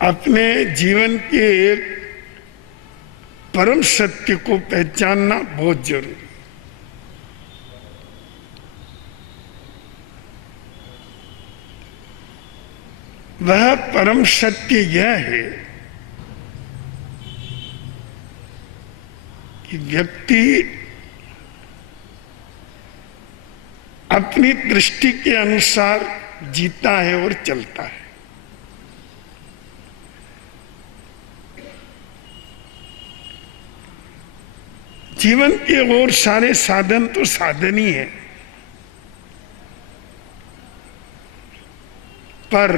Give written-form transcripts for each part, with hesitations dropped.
अपने जीवन के एक परम सत्य को पहचानना बहुत जरूरी है। वह परम सत्य यह है कि व्यक्ति अपनी दृष्टि के अनुसार जीता है और चलता है। जीवन के और सारे साधन तो साधन ही है, पर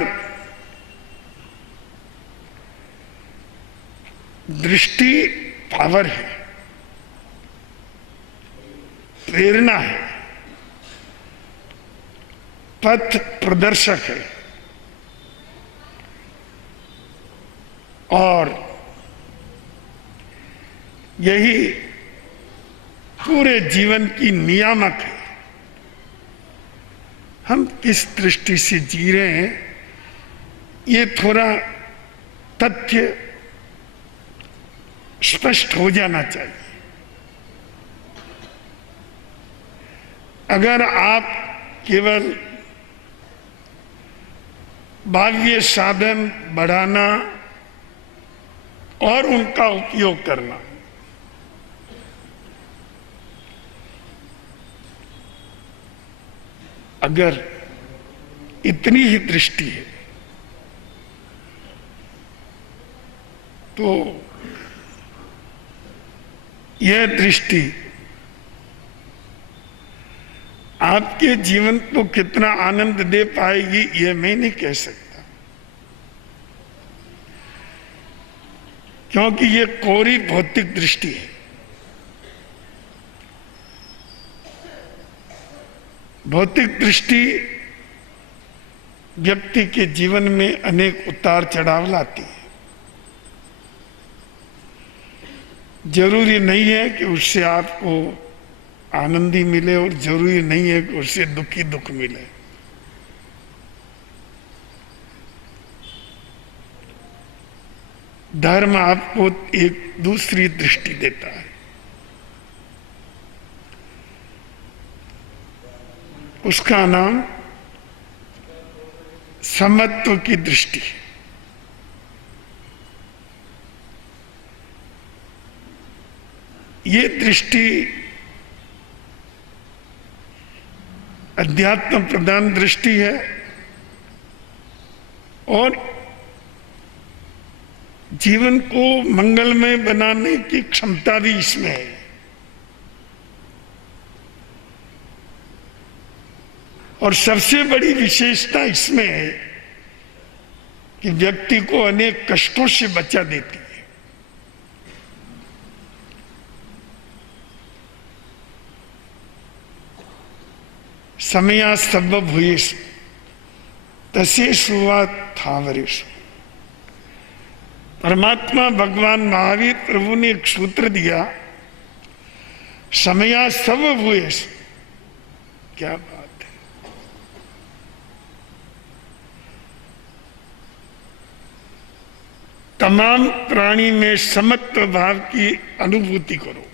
दृष्टि पावर है, प्रेरणा है, पथ प्रदर्शक है और यही पूरे जीवन की नियामक है। हम किस दृष्टि से जी रहे हैं, ये थोड़ा तथ्य स्पष्ट हो जाना चाहिए। अगर आप केवल बाह्य साधन बढ़ाना और उनका उपयोग करना, अगर इतनी ही दृष्टि है तो यह दृष्टि आपके जीवन को कितना आनंद दे पाएगी यह मैं नहीं कह सकता, क्योंकि यह कोरी भौतिक दृष्टि है। भौतिक दृष्टि व्यक्ति के जीवन में अनेक उतार चढ़ाव लाती है। जरूरी नहीं है कि उससे आपको आनंदी मिले और जरूरी नहीं है कि उससे दुखी दुख मिले। धर्म आपको एक दूसरी दृष्टि देता है। उसका नाम समत्व की दृष्टि है। ये दृष्टि अध्यात्म प्रधान दृष्टि है और जीवन को मंगलमय बनाने की क्षमता भी इसमें है। और सबसे बड़ी विशेषता इसमें है कि व्यक्ति को अनेक कष्टों से बचा देती है। समया सब भूयेषु तस्येषु वा थावरेषु। परमात्मा भगवान महावीर प्रभु ने एक सूत्र दिया, समया सब भूयेषु। क्या बात है! तमाम प्राणी में समत्व भाव की अनुभूति करो।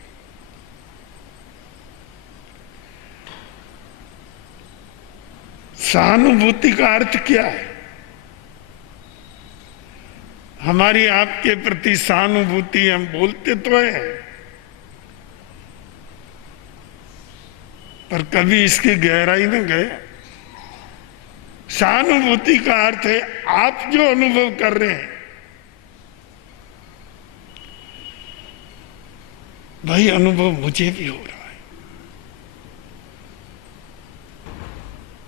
सहानुभूति का अर्थ क्या है? हमारी आपके प्रति सहानुभूति हम बोलते तो है, पर कभी इसकी गहराई में गए। सहानुभूति का अर्थ है आप जो अनुभव कर रहे हैं वही अनुभव मुझे भी हो रहा है।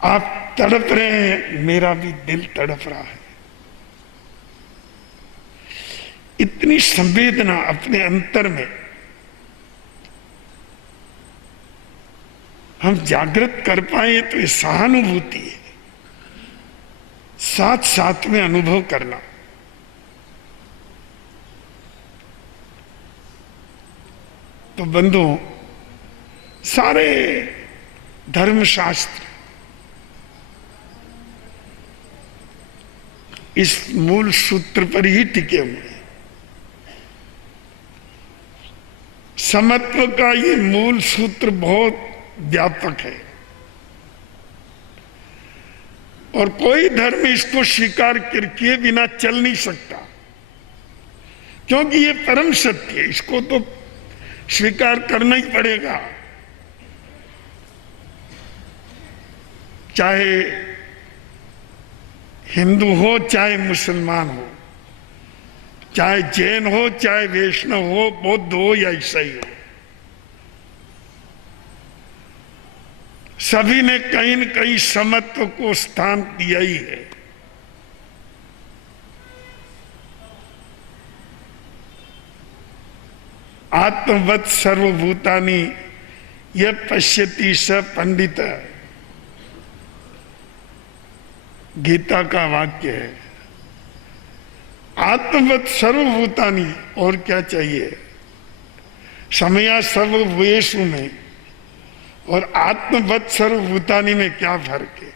आप तड़प रहे हैं, मेरा भी दिल तड़प रहा है। इतनी संवेदना अपने अंतर में हम जागृत कर पाए तो ये सहानुभूति है, साथ साथ में अनुभव करना। तो बंधुओं, सारे धर्मशास्त्र इस मूल सूत्र पर ही टिके हुए हैं। समत्व का ये मूल सूत्र बहुत व्यापक है और कोई धर्म इसको स्वीकार किए बिना चल नहीं सकता, क्योंकि ये परम सत्य है, इसको तो स्वीकार करना ही पड़ेगा। चाहे हिंदू हो, चाहे मुसलमान हो, चाहे जैन हो, चाहे वैष्णव हो, बौद्ध हो या ईसाई हो, सभी ने कहीं न कहीं समत्व को स्थान दिया ही है। आत्मवत् सर्वभूतानि यः पश्यति स पंडित, गीता का वाक्य है। आत्मवत् सर्वभूतानि, और क्या चाहिए? समया सर्वभूतेषु में और आत्मवत् सर्वभूतानि में क्या फर्क है?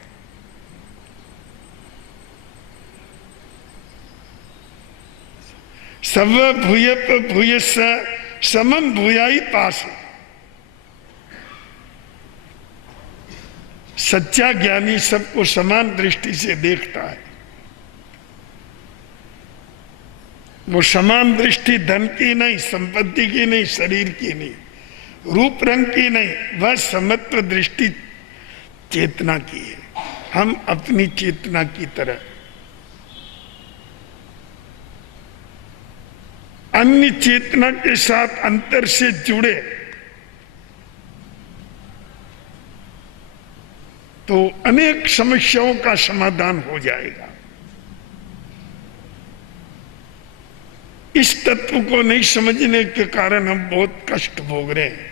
सर्वभूयः भूयस्स समम भूयाई पास। सच्चा ज्ञानी सबको समान दृष्टि से देखता है। वो समान दृष्टि धन की नहीं, संपत्ति की नहीं, शरीर की नहीं, रूप रंग की नहीं, वह समत्व दृष्टि चेतना की है। हम अपनी चेतना की तरह अन्य चेतना के साथ अंतर से जुड़े तो अनेक समस्याओं का समाधान हो जाएगा। इस तत्व को नहीं समझने के कारण हम बहुत कष्ट भोग रहे हैं।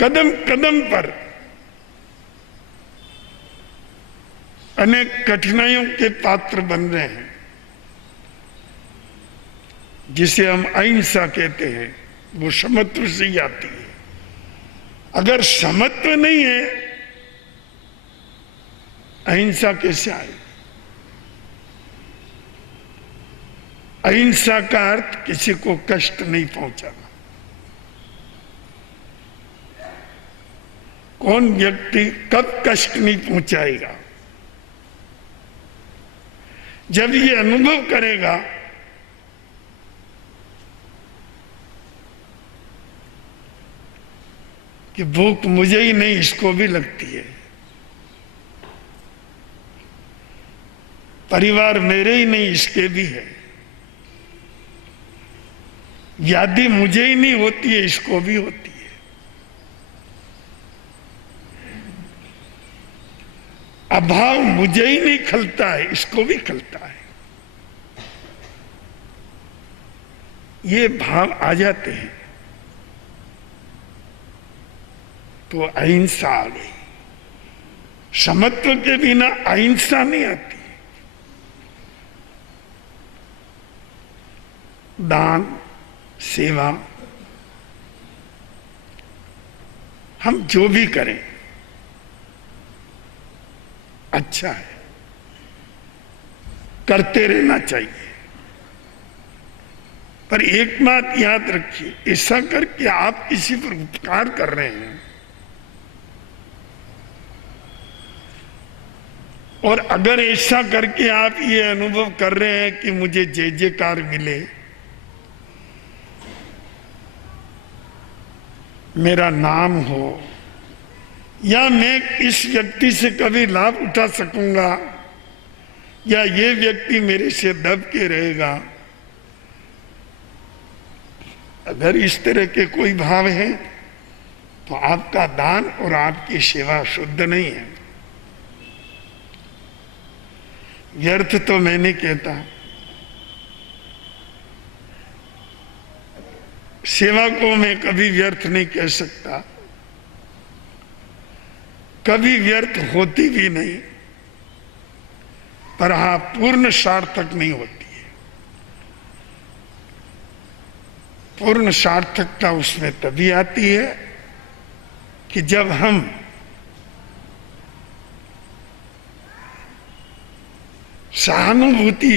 कदम कदम पर अनेक कठिनाइयों के पात्र बन रहे हैं, जिसे हम अहिंसा कहते हैं, वो समत्व से ही आती है। अगर समत्व नहीं है, अहिंसा कैसे आए? अहिंसा का अर्थ किसी को कष्ट नहीं पहुंचाना। कौन व्यक्ति कब कष्ट नहीं पहुंचाएगा? जब ये अनुभव करेगा कि भूख मुझे ही नहीं, इसको भी लगती है, परिवार मेरे ही नहीं, इसके भी है, व्याधि मुझे ही नहीं होती है, इसको भी होती है, अभाव मुझे ही नहीं खलता है, इसको भी खलता है। ये भाव आ जाते हैं तो अहिंसा आ गई। समत्व के बिना अहिंसा नहीं आती। दान, सेवा, हम जो भी करें अच्छा है, करते रहना चाहिए। पर एक बात याद रखिए, ऐसा करके आप किसी पर उपकार कर रहे हैं और अगर ऐसा करके आप ये अनुभव कर रहे हैं कि मुझे जय जयकार मिले, मेरा नाम हो, या मैं इस व्यक्ति से कभी लाभ उठा सकूंगा, या ये व्यक्ति मेरे से दब के रहेगा, अगर इस तरह के कोई भाव है तो आपका दान और आपकी सेवा शुद्ध नहीं है। व्यर्थ तो मैं नहीं कहता, सेवा को मैं कभी व्यर्थ नहीं कह सकता, कभी व्यर्थ होती भी नहीं, पर हाँ पूर्ण सार्थक नहीं होती है। पूर्ण सार्थकता उसमें तभी आती है कि जब हम सहानुभूति,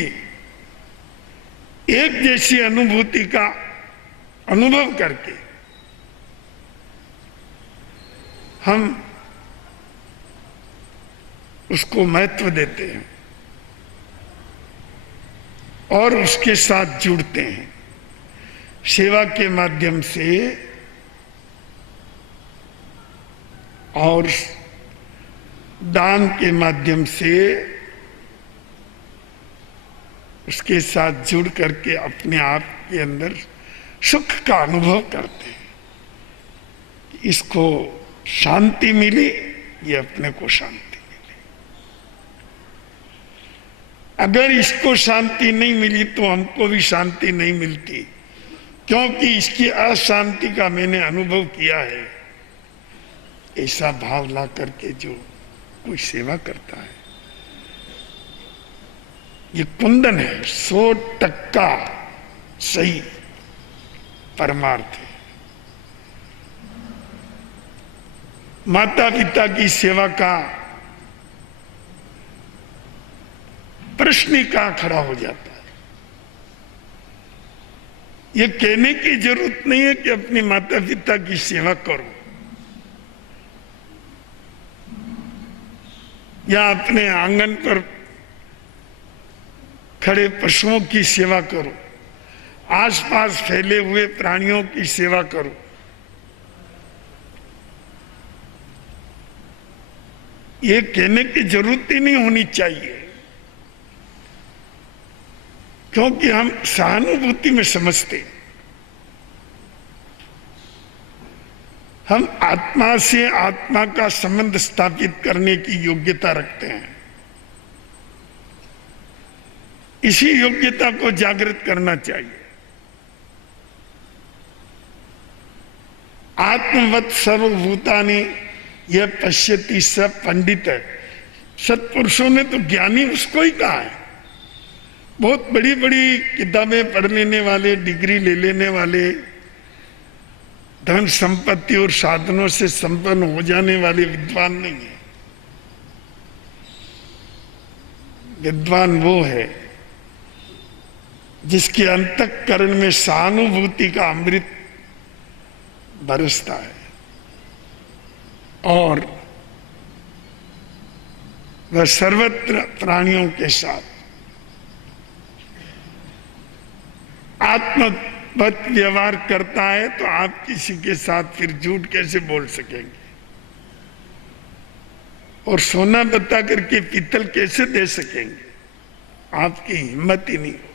एक जैसी अनुभूति का अनुभव करके हम उसको महत्व देते हैं और उसके साथ जुड़ते हैं। सेवा के माध्यम से और दान के माध्यम से उसके साथ जुड़ करके अपने आप के अंदर सुख का अनुभव करते हैं। इसको शांति मिली, ये अपने को शांति मिली। अगर इसको शांति नहीं मिली तो हमको भी शांति नहीं मिलती, क्योंकि इसकी अशांति का मैंने अनुभव किया है। ऐसा भाव ला करके जो कोई सेवा करता है, ये कुंदन है, 100% सही परमार्थ है। माता पिता की सेवा का प्रश्न ही कहां खड़ा हो जाता है। ये कहने की जरूरत नहीं है कि अपने माता पिता की सेवा करो या अपने आंगन पर खड़े पशुओं की सेवा करो, आसपास फैले हुए प्राणियों की सेवा करो। ये कहने की जरूरत ही नहीं होनी चाहिए, क्योंकि हम सहानुभूति में समझते हैं। हम आत्मा से आत्मा का संबंध स्थापित करने की योग्यता रखते हैं। इसी योग्यता को जागृत करना चाहिए। आत्मवत् सर्वभूतानि यह पश्यति स पंडित है। सत्पुरुषों ने तो ज्ञानी उसको ही कहा है। बहुत बड़ी बड़ी किताबें पढ़ लेने वाले, डिग्री ले लेने वाले, धन संपत्ति और साधनों से संपन्न हो जाने वाले विद्वान नहीं है। विद्वान वो है जिसके अंतःकरण में सहानुभूति का अमृत बरसता है और वह सर्वत्र प्राणियों के साथ आत्मवत व्यवहार करता है। तो आप किसी के साथ फिर झूठ कैसे बोल सकेंगे और सोना बता करके पीतल कैसे दे सकेंगे? आपकी हिम्मत ही नहीं हो।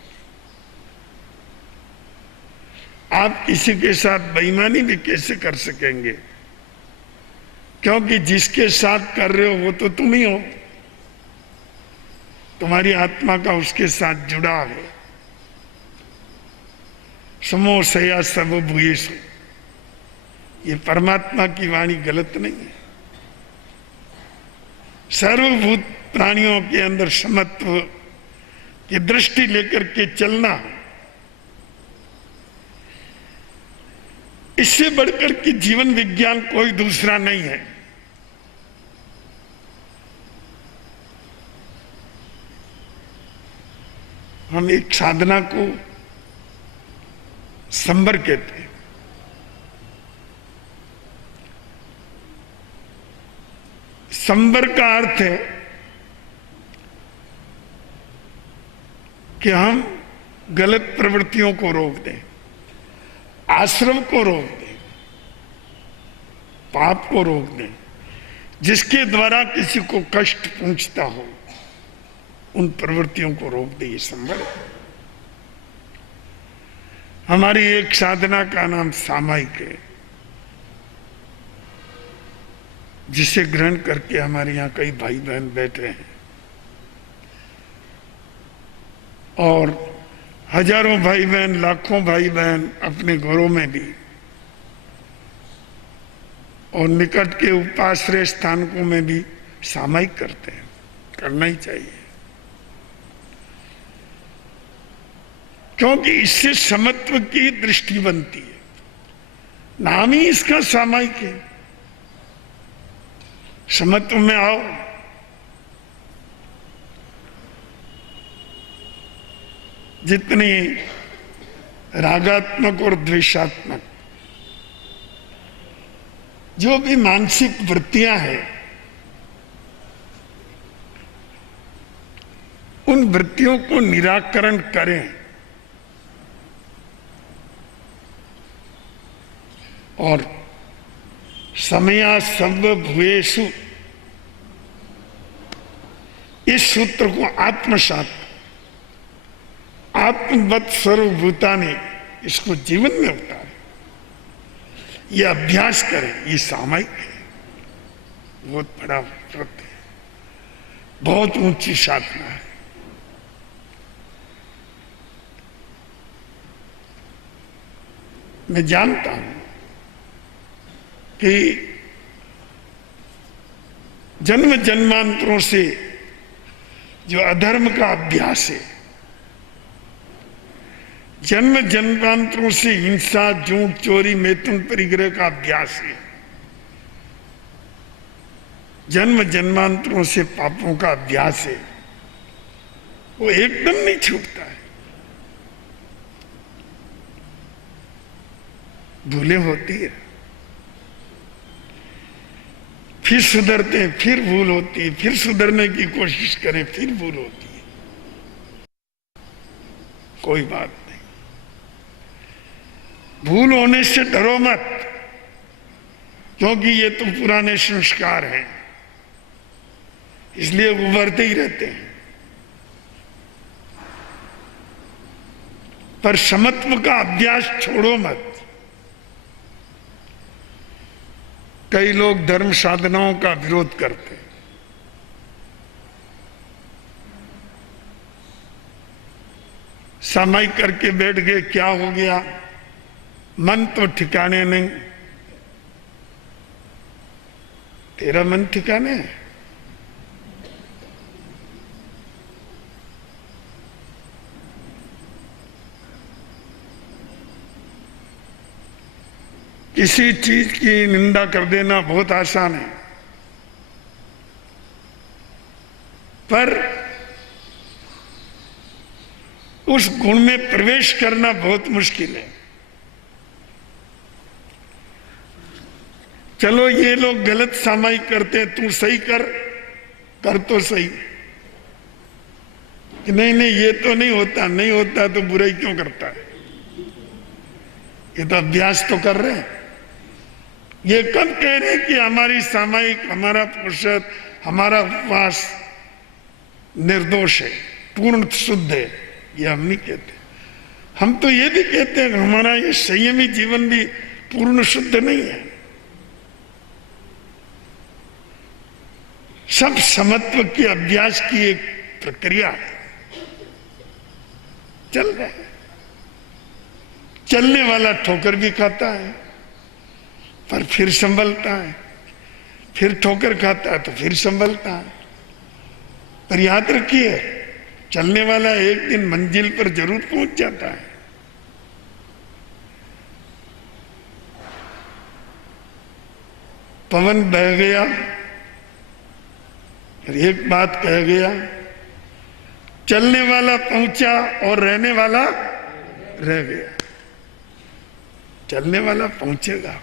आप किसी के साथ बेईमानी भी कैसे कर सकेंगे? क्योंकि जिसके साथ कर रहे हो वो तो तुम ही हो। तुम्हारी आत्मा का उसके साथ जुड़ाव है। समो सया सब भूयेषु, ये परमात्मा की वाणी गलत नहीं है। सर्वभूत प्राणियों के अंदर समत्व की दृष्टि लेकर के चलना, इससे बढ़कर के जीवन विज्ञान कोई दूसरा नहीं है। हम एक साधना को संबर कहते हैं। संबर का अर्थ है कि हम गलत प्रवृत्तियों को रोक दें, आश्रम को रोक दें, पाप को रोक दें, जिसके द्वारा किसी को कष्ट पहुंचता हो उन प्रवृत्तियों को रोक दे। ये संवर है। हमारी एक साधना का नाम सामायिक है, जिसे ग्रहण करके हमारे यहाँ कई भाई बहन बैठे हैं और हजारों भाई बहन, लाखों भाई बहन अपने घरों में भी और निकट के उपाश्रय स्थानकों में भी सामायिक करते हैं। करना ही चाहिए, क्योंकि इससे समत्व की दृष्टि बनती है। नाम ही इसका सामायिक है। समत्व में आओ। जितनी रागात्मक और द्वेषात्मक जो भी मानसिक वृत्तियां हैं, उन वृत्तियों को निराकरण करें और समया सर्व भूयेषु, इस सूत्र को आत्मसात, आत्मवत सर्वभूतानि, इसको जीवन में उतारे, ये अभ्यास करें। ये सामायिक है, बहुत बड़ा व्रत है, बहुत ऊंची साधना है। मैं जानता हूं कि जन्म जन्मांतरों से जो अधर्म का अभ्यास है, जन्म जन्मांतरों से हिंसा, झूठ, चोरी, मैथुन, परिग्रह का अभ्यास है, जन्म जन्मांतरों से पापों का अभ्यास है, वो एकदम नहीं छूटता है। भूलें होती है, फिर सुधरते हैं, फिर भूल होती है, फिर सुधरने की कोशिश करें, फिर भूल होती है। कोई बात नहीं, भूल होने से डरो मत, क्योंकि ये तो पुराने संस्कार हैं, इसलिए उभरते ही रहते हैं। पर समत्व का अभ्यास छोड़ो मत। कई लोग धर्म साधनाओं का विरोध करते हैं, सामायिक करके बैठ गए, क्या हो गया, मन तो ठिकाने नहीं। तेरा मन ठिकाने है? किसी चीज की निंदा कर देना बहुत आसान है, पर उस गुण में प्रवेश करना बहुत मुश्किल है। चलो ये लोग गलत सामायिक करते हैं, तू सही कर तो सही, कि नहीं नहीं ये तो नहीं होता, नहीं होता तो बुराई क्यों करता है, ये तो अभ्यास तो कर रहे हैं। ये कब कह रहे हैं कि हमारी सामायिक, हमारा पुरुषार्थ, हमारा उपवास निर्दोष है, पूर्ण शुद्ध है? ये हम नहीं कहते। हम तो ये भी कहते हैं कि हमारा ये संयमी जीवन भी पूर्ण शुद्ध नहीं है। सब समत्व के अभ्यास की एक प्रक्रिया है, चल रहा है। चलने वाला ठोकर भी खाता है, पर फिर संभलता है, फिर ठोकर खाता है तो फिर संभलता है। पर याद रखिए, चलने वाला एक दिन मंजिल पर जरूर पहुंच जाता है। पवन बह गया, फिर एक बात कह गया, चलने वाला पहुंचा और रहने वाला रह गया। चलने वाला पहुंचेगा,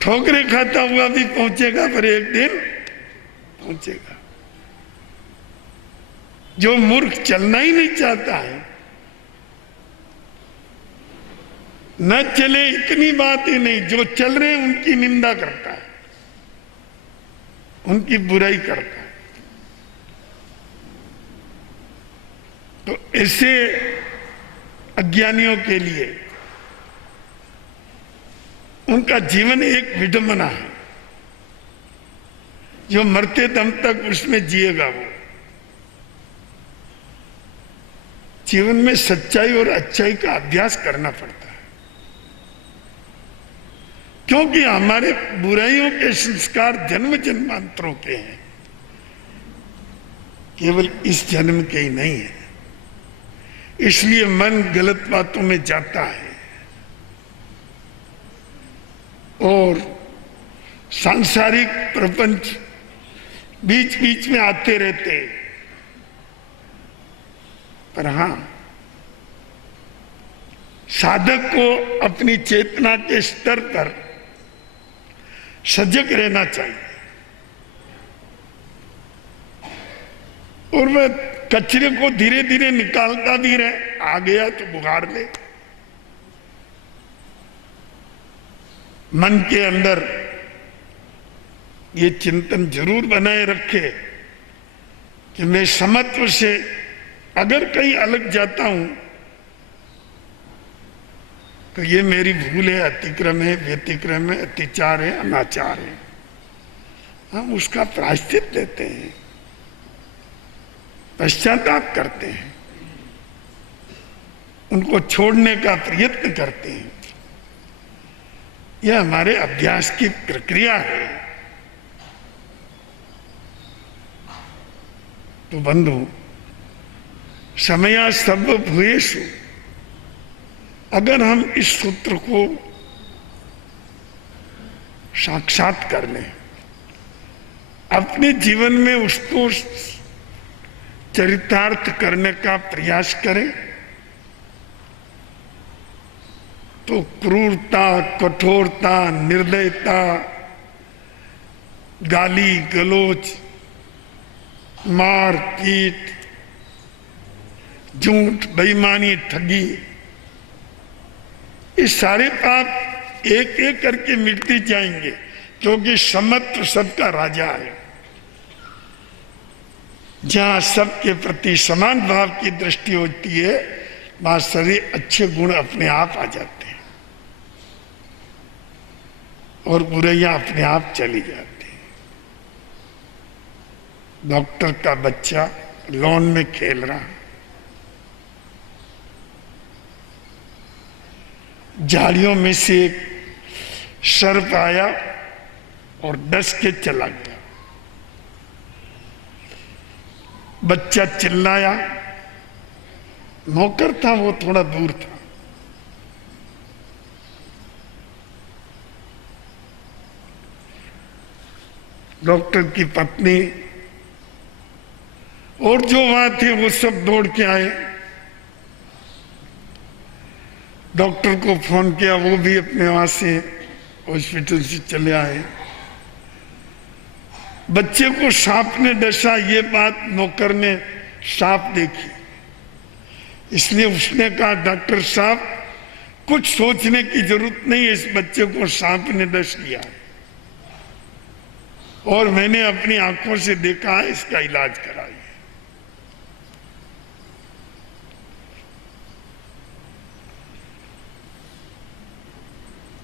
ठोकरे खाता हुआ भी पहुंचेगा, पर एक दिन पहुंचेगा। जो मूर्ख चलना ही नहीं चाहता है, न चले इतनी बात ही नहीं, जो चल रहे हैं उनकी निंदा करता है, उनकी बुराई करता है। तो ऐसे अज्ञानियों के लिए उनका जीवन एक विडंबना है। जो मरते दम तक उसमें जिएगा, वो जीवन में सच्चाई और अच्छाई का अभ्यास करना पड़ता है, क्योंकि हमारे बुराइयों के संस्कार जन्म जन्मांतरों के हैं, केवल इस जन्म के ही नहीं है। इसलिए मन गलत बातों में जाता है और सांसारिक प्रपंच बीच बीच में आते रहते। पर हाँ, साधक को अपनी चेतना के स्तर पर सजग रहना चाहिए और वह कचरे को धीरे धीरे निकालता भी रहे। आ गया तो बुखार ले, मन के अंदर ये चिंतन जरूर बनाए रखे कि मैं समत्व से अगर कहीं अलग जाता हूं तो ये मेरी भूल है, अतिक्रम है, व्यतिक्रम है, अत्याचार है, अनाचार है। हम उसका प्रायश्चित देते हैं, पश्चाताप करते हैं, उनको छोड़ने का प्रयत्न करते हैं। यह हमारे अभ्यास की प्रक्रिया है। तो बंधु, समया सर्वभूतेषु, अगर हम इस सूत्र को साक्षात कर लें, अपने जीवन में उसको चरितार्थ करने का प्रयास करें, तो क्रूरता, कठोरता, निर्दयता, गाली गलौज, मार पीट, झूठ, बेईमानी, ठगी, ये सारे पाप एक एक करके मिटते जाएंगे, क्योंकि समत्व सबका राजा है। जहां सबके प्रति समान भाव की दृष्टि होती है, वहां सारे अच्छे गुण अपने आप आ जाते हैं और बुराइयां अपने आप चली जाती हैं। डॉक्टर का बच्चा लॉन में खेल रहा है, झाड़ियों में से एक सर्प आया और डस के चला गया। बच्चा चिल्लाया, नौकर था वो थोड़ा दूर था, डॉक्टर की पत्नी और जो वहां थे वो सब दौड़ के आए, डॉक्टर को फोन किया, वो भी अपने वहां से हॉस्पिटल से चले आए। बच्चे को सांप ने डसा, ये बात नौकर ने सांप देखी, इसलिए उसने कहा, डॉक्टर साहब कुछ सोचने की जरूरत नहीं है, इस बच्चे को सांप ने डस लिया और मैंने अपनी आंखों से देखा है, इसका इलाज कराइए।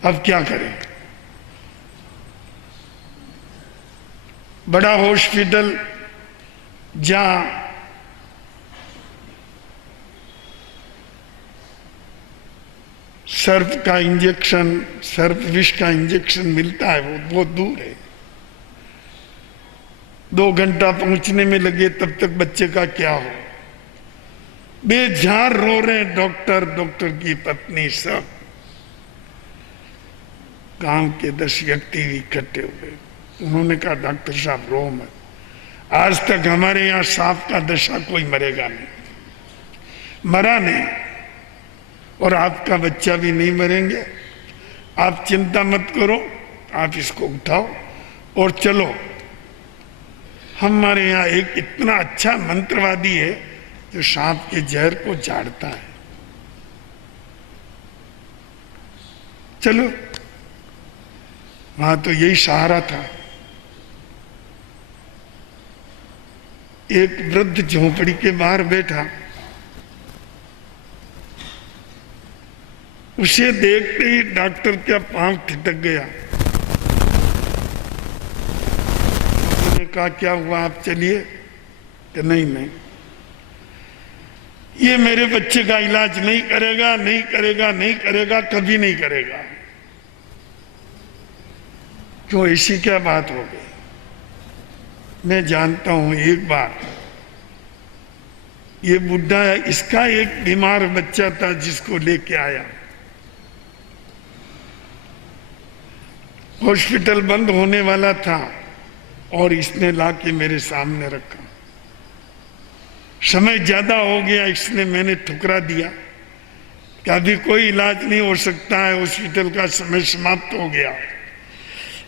अब क्या करें? बड़ा हॉस्पिटल जहां सर्प का इंजेक्शन, सर्प विष का इंजेक्शन मिलता है, वो बहुत दूर है। 2 घंटा पहुंचने में लगे, तब तक बच्चे का क्या हो। बेजार रो रहे हैं डॉक्टर, डॉक्टर की पत्नी, सब गांव के 10 व्यक्ति इकट्ठे हुए। उन्होंने कहा, डॉक्टर साहब रो मत, आज तक हमारे यहाँ सांप का दशा कोई मरेगा नहीं, मरा नहीं, और आपका बच्चा भी नहीं मरेंगे। आप चिंता मत करो, आप इसको उठाओ और चलो। हमारे यहाँ एक इतना अच्छा मंत्रवादी है जो सांप के जहर को झाड़ता है, चलो। वहां तो यही सहारा था। एक वृद्ध झोपड़ी के बाहर बैठा, उसे देखते ही डॉक्टर का पांव ठिठक गया। उसने कहा, क्या हुआ, आप चलिए। कि नहीं नहीं, ये मेरे बच्चे का इलाज नहीं करेगा, नहीं करेगा, नहीं करेगा, कभी नहीं करेगा। क्यों, ऐसी क्या बात हो गई? मैं जानता हूं, एक बार ये बुढ़ा, इसका एक बीमार बच्चा था जिसको लेके आया, हॉस्पिटल बंद होने वाला था और इसने लाके मेरे सामने रखा। समय ज्यादा हो गया, इसने मैंने ठुकरा दिया कि अभी कोई इलाज नहीं हो सकता है, हॉस्पिटल का समय समाप्त हो गया।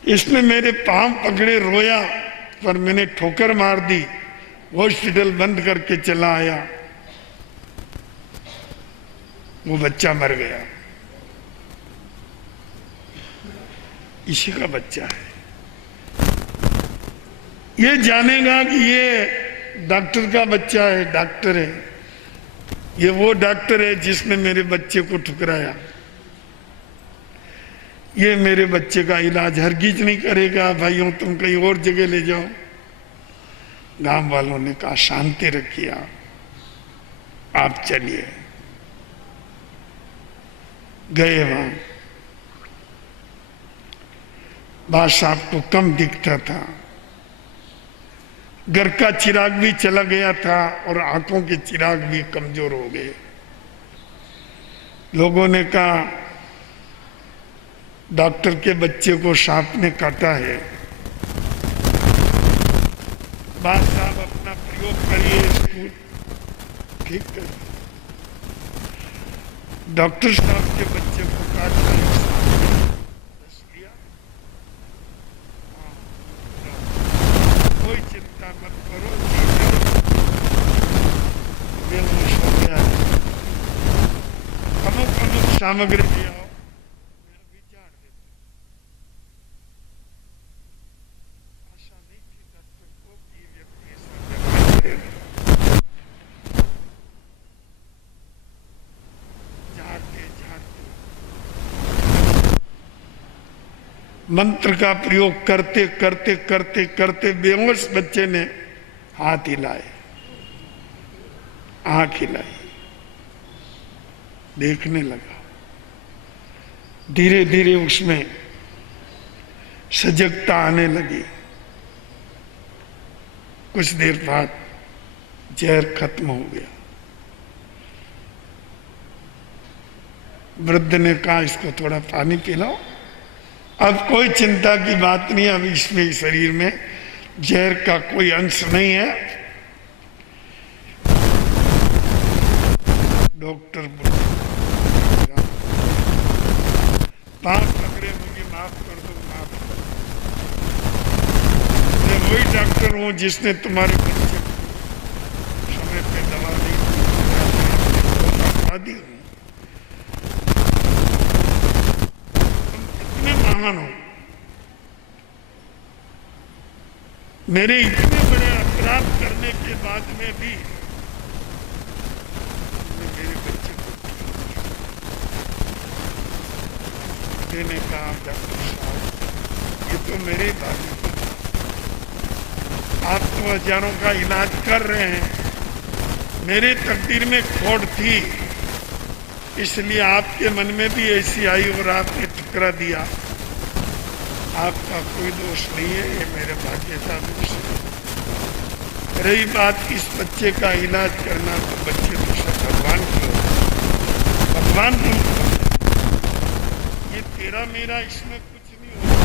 इसने मेरे पांव पकड़े, रोया, पर मैंने ठोकर मार दी, हॉस्पिटल बंद करके चला आया। वो बच्चा मर गया। इसी का बच्चा है। ये जानेगा कि ये डॉक्टर का बच्चा है, डॉक्टर है, ये वो डॉक्टर है जिसने मेरे बच्चे को ठुकराया। ये मेरे बच्चे का इलाज हरगिज नहीं करेगा। भाइयों, तुम कहीं और जगह ले जाओ। गांव वालों ने कहा शांति रखिए, आप चलिए। गए वहां। बात साहब को कम दिखता था, घर का चिराग भी चला गया था और आंखों के चिराग भी कमजोर हो गए। लोगों ने कहा डॉक्टर के बच्चे को सांप ने काटा है। बात साहब अपना प्रयोग करिए, इसको ठीक करिए। डॉक्टर साहब के बच्चे को काट लिया। कोई चिंता मत करो, बेहोश हो गया। अमुक सामग्री ले आओ, मैं अभी झाड़ देता। आशा नहीं थी डॉक्टर को कि व्यक्ति ऐसा करेगा। झाड़ते झाड़ते मंत्र का प्रयोग करते करते करते करते बेहोश बच्चे ने हाथ हिलाए, आंख हिलाई, देखने लगा। धीरे धीरे उसमें सजगता आने लगी। कुछ देर बाद जहर खत्म हो गया। वृद्ध ने कहा इसको थोड़ा पानी पिलाओ। अब कोई चिंता की बात नहीं, अब इसमें शरीर में जहर का कोई अंश नहीं है। डॉक्टर पांव पकड़े, मुझे माफ कर दो, माफ कर दो। मैं वही डॉक्टर हूं जिसने तुम्हारे बच्चे को समय पे दवा दी हूं। हो, मेरे इतने बड़े अपराध करने के बाद में भी मेरे बच्चे को देने का डॉक्टर साहब, ये तो मेरे भाभी को, आप तो हजारों का इलाज कर रहे हैं, मेरे तकदीर में खोट थी, इसलिए आपके मन में भी ऐसी आई और आपने ठुकरा दिया। आपका कोई दोष नहीं है, ये मेरे भाग्य का दोष है। रही बात इस बच्चे का इलाज करना, तो बच्चे तो सब भगवान की हो, भगवान तुमको, ये तेरा मेरा इसमें कुछ नहीं होगा।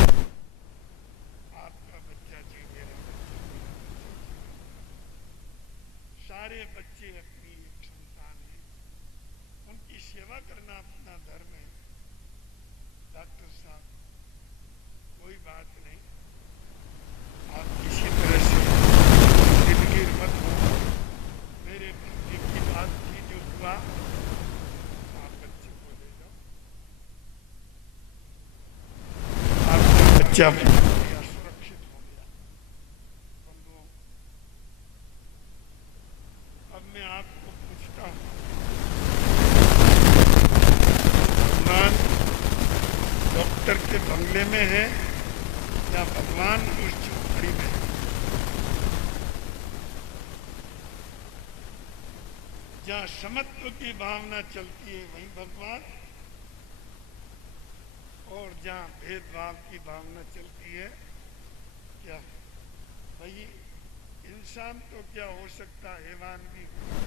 आपका बच्चा जी मेरा बच्चा, सारे बच्चे अपनी एक संतान है, उनकी सेवा करना अपना धर्म है। डॉक्टर साहब कोई बात नहीं, आप किसी तरह से दिलगीर मत हो, मेरे भाग्य की बात थी जो हुआ, आप बच्चे को ले जाओ। आपका बच्चा सुरक्षित हो गया। अब मैं आपको पूछता हूँ, भगवान डॉक्टर के बंगले में है या भगवान उस झोपड़ी में? जहां समत्व की भावना चलती है वहीं भगवान, और जहां भेदभाव की भावना चलती है क्या? भाई इंसान तो क्या हो सकता, हैवान भी हो।